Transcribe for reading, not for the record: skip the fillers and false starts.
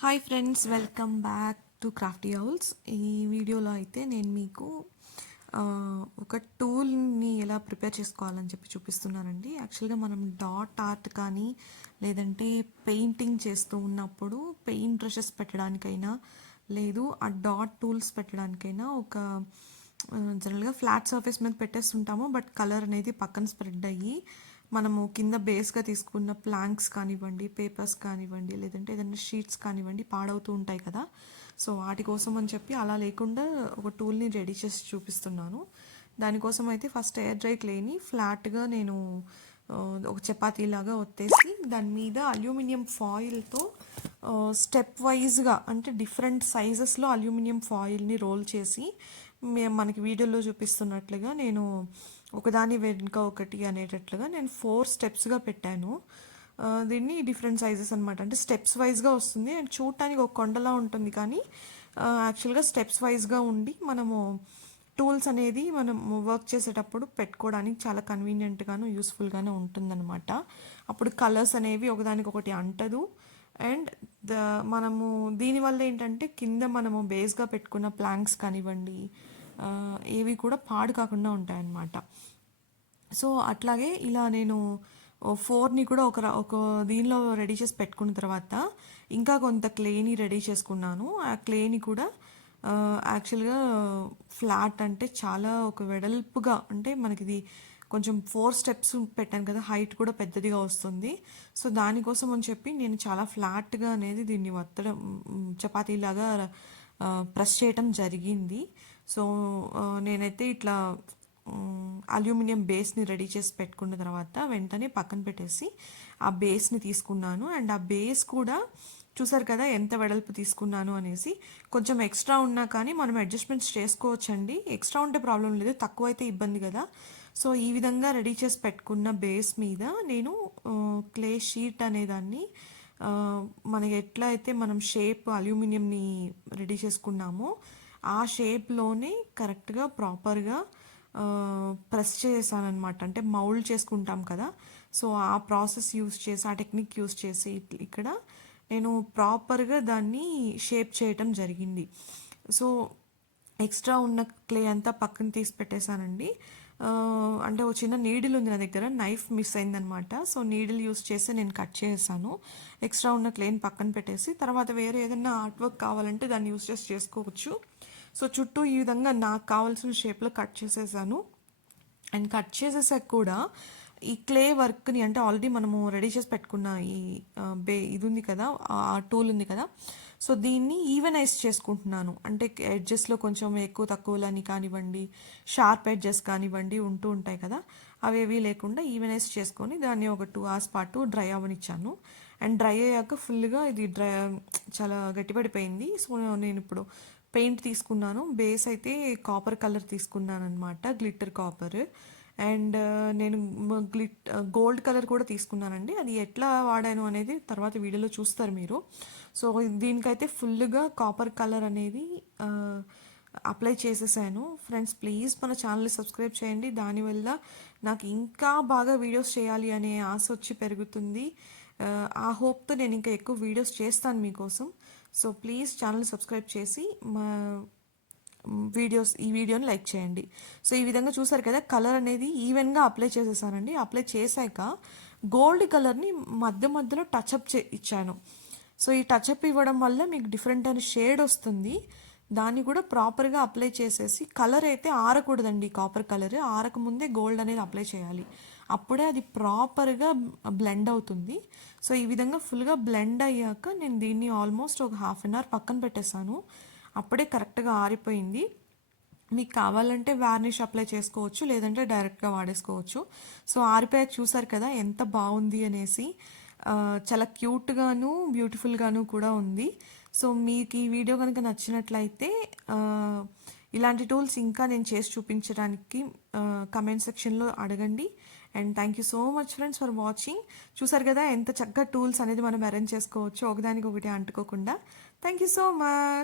Hi friends, welcome back to crafty howls. ఈ వీడియోలో అయితే నేను మీకు ఆ, ఒక టూల్ని ఎలా ప్రిపేర్ చేసుకోవాలని చెప్పి చూపిస్తున్నానండి. యాక్చువల్గా మనం డాట్ ఆర్ట్ కానీ లేదంటే పెయింటింగ్ చేస్తూ ఉన్నప్పుడు పెయింట్ బ్రషెస్ పెట్టడానికైనా లేదు ఆ డాట్ టూల్స్ పెట్టడానికైనా ఒక జనరల్గా ఫ్లాట్ సర్ఫేస్ మీద పెట్టేస్తుంటాము. బట్ కలర్ అనేది పక్కన స్ప్రెడ్ అయ్యి మనము కింద బేస్గా తీసుకున్న ప్లాంక్స్ కానివ్వండి, పేపర్స్ కానివ్వండి, లేదంటే ఏదైనా షీట్స్ కానివ్వండి పాడవుతూ ఉంటాయి కదా. సో వాటి కోసం అని చెప్పి అలా లేకుండా ఒక టూల్ని రెడీ చేసి చూపిస్తున్నాను. దానికోసం అయితే ఫస్ట్ ఎయిర్ డ్రై క్లేని ఫ్లాట్గా నేను ఒక చపాతీలాగా ఒత్తేసి దాని మీద అల్యూమినియం ఫాయిల్తో స్టెప్ వైజ్గా అంటే డిఫరెంట్ సైజెస్లో అల్యూమినియం ఫాయిల్ని రోల్ చేసి మనకి వీడియోలో చూపిస్తున్నట్లుగా నేను ఒకదాని వెనుక ఒకటి అనేటట్లుగా నేను 4 స్టెప్స్గా పెట్టాను. దీన్ని డిఫరెంట్ సైజెస్ అనమాట, అంటే స్టెప్స్ వైజ్గా వస్తుంది అండ్ చూడటానికి ఒక కొండలా ఉంటుంది కానీ యాక్చువల్గా స్టెప్స్ వైజ్గా ఉండి మనము టూల్స్ అనేది మనం వర్క్ చేసేటప్పుడు పెట్టుకోవడానికి చాలా కన్వీనియంట్గాను యూస్ఫుల్గానే ఉంటుందన్నమాట. అప్పుడు కలర్స్ అనేవి ఒకదానికొకటి అంటదు. అండ్ మనము దీనివల్ల ఏంటంటే కింద మనము బేస్గా పెట్టుకున్న ప్లాంక్స్ కానివ్వండి ఏవి కూడా పాడు కాకుండా ఉంటాయన్నమాట. సో అట్లాగే ఇలా నేను 4ని కూడా ఒక దీనిలో రెడీ చేసి పెట్టుకున్న తర్వాత ఇంకా కొంత క్లేని రెడీ చేసుకున్నాను. ఆ క్లేని కూడా యాక్చువల్గా ఫ్లాట్ అంటే చాలా ఒక వెడల్పుగా, అంటే మనకి ఇది కొంచెం 4 స్టెప్స్ పెట్టాను కదా, హైట్ కూడా పెద్దదిగా వస్తుంది. సో దానికోసం అని చెప్పి నేను చాలా ఫ్లాట్గా అనేది దీన్ని వత్తడం చపాతీలాగా ప్రెస్ చేయటం జరిగింది. సో నేనైతే ఇట్లా అల్యూమినియం బేస్ని రెడీ చేసి పెట్టుకున్న తర్వాత వెంటనే పక్కన పెట్టేసి ఆ బేస్ని తీసుకున్నాను. అండ్ ఆ బేస్ కూడా చూసారు కదా ఎంత వెడల్పు తీసుకున్నాను అనేసి. కొంచెం ఎక్స్ట్రా ఉన్నా కానీ మనం అడ్జస్ట్మెంట్స్ చేసుకోవచ్చండి. ఎక్స్ట్రా ఉంటే ప్రాబ్లం లేదు, తక్కువ అయితే ఇబ్బంది కదా. సో ఈ విధంగా రెడీ చేసి పెట్టుకున్న బేస్ మీద నేను క్లే షీట్ అనేదాన్ని మనకి ఎట్లా అయితే మనం షేప్ అల్యూమినియంని రెడీ చేసుకున్నామో ఆ షేప్లోనే కరెక్ట్గా ప్రాపర్గా ప్రెస్ చేశాను అనమాట. అంటే మౌల్డ్ చేసుకుంటాం కదా, సో ఆ ప్రాసెస్ యూస్ చేసి ఆ టెక్నిక్ యూస్ చేసి ఇక్కడ నేను ప్రాపర్గా దాన్ని షేప్ చేయటం జరిగింది. సో ఎక్స్ట్రా ఉన్న క్లే అంతా పక్కన తీసి పెట్టేశానండి. అంటే ఒక చిన్న నీడిల్ ఉంది నా దగ్గర, నైఫ్ మిస్ అయిందనమాట. సో నీడిల్ యూస్ చేసి నేను కట్ చేసాను. ఎక్స్ట్రా ఉన్న క్లేని పక్కన పెట్టేసి తర్వాత వేరే ఏదైనా ఆర్ట్ వర్క్ కావాలంటే దాన్ని యూస్ చేసి చేసుకోవచ్చు. సో చుట్టూ ఈ విధంగా నాకు కావాల్సిన షేప్లో కట్ చేసేసాను. అండ్ కట్ చేసేసాక కూడా ఈ క్లే వర్క్ని, అంటే ఆల్రెడీ మనము రెడీ చేసి పెట్టుకున్న ఈ ఇది ఉంది కదా, ఆ టూల్ ఉంది కదా, సో దీన్ని ఈవెనైజ్ చేసుకుంటున్నాను. అంటే ఎడ్జెస్లో కొంచెం ఎక్కువ తక్కువలని కానివ్వండి, షార్ప్ ఎడ్జెస్ కానివ్వండి ఉంటూ ఉంటాయి కదా, అవేవి లేకుండా ఈవెనైజ్ చేసుకొని దాన్ని ఒక 2 hours పాటు డ్రై అవ్వనిచ్చాను. అండ్ డ్రై అయ్యాక ఫుల్గా ఇది చాలా గట్టిపడిపోయింది. సో నేను ఇప్పుడు పెయింట్ తీసుకున్నాను. బేస్ అయితే కాపర్ కలర్ తీసుకున్నాను అనమాట, గ్లిట్టర్ కాపర్. అండ్ నేను గోల్డ్ కలర్ కూడా తీసుకున్నానండి. అది ఎట్లా వాడాను అనేది తర్వాత వీడియోలో చూస్తారు మీరు. సో దీనికైతే ఫుల్గా కాపర్ కలర్ అనేది అప్లై చేసేసాను. ఫ్రెండ్స్ ప్లీజ్ మన ఛానల్ని సబ్స్క్రైబ్ చేయండి, దానివల్ల నాకు ఇంకా బాగా వీడియోస్ చేయాలి అనే ఆశ వచ్చి పెరుగుతుంది. ఆ హోప్తో నేను ఇంకా ఎక్కువ వీడియోస్ చేస్తాను మీకోసం. సో ప్లీజ్ ఛానల్ని సబ్స్క్రైబ్ చేసి మా ఈ వీడియోని లైక్ చేయండి. సో ఈ విధంగా చూసారు కదా, కలర్ అనేది ఈవెన్గా అప్లై చేసేసానండి. అప్లై చేశాక గోల్డ్ కలర్ని మధ్య మధ్యలో టచ్అప్ ఇచ్చాను. సో ఈ టచ్అప్ ఇవ్వడం వల్ల మీకు డిఫరెంట్ అయిన షేడ్ వస్తుంది. దాన్ని కూడా ప్రాపర్గా అప్లై చేసేసి, కలర్ అయితే ఆరకూడదండి, కాపర్ కలర్ ఆరకముందే గోల్డ్ అనేది అప్లై చేయాలి, అప్పుడే అది ప్రాపర్గా బ్లెండ్ అవుతుంది. సో ఈ విధంగా ఫుల్గా బ్లెండ్ అయ్యాక నేను దీన్ని ఆల్మోస్ట్ ఒక 1/2 hour పక్కన పెట్టేశాను. అప్పుడే కరెక్ట్గా ఆరిపోయింది. మీకు కావాలంటే వార్నిష్ అప్లై చేసుకోవచ్చు, లేదంటే డైరెక్ట్గా వాడేసుకోవచ్చు. సో ఆరిపోయాక చూసారు కదా ఎంత బాగుంది అనేసి. చాలా క్యూట్గాను బ్యూటిఫుల్గాను కూడా ఉంది. సో మీకు ఈ వీడియో కనుక నచ్చినట్లయితే ఇలాంటి టూల్స్ ఇంకా నేను చేసి చూపించడానికి కమెంట్ సెక్షన్లో అడగండి. And thank you so much friends for watching. చూసారు కదా ఎంత చక్కగా టూల్స్ అనేది మనం అరేంజ్ చేసుకోవచ్చు ఒకదానికి ఒకటి అంటుకోకుండా. Thank you so much.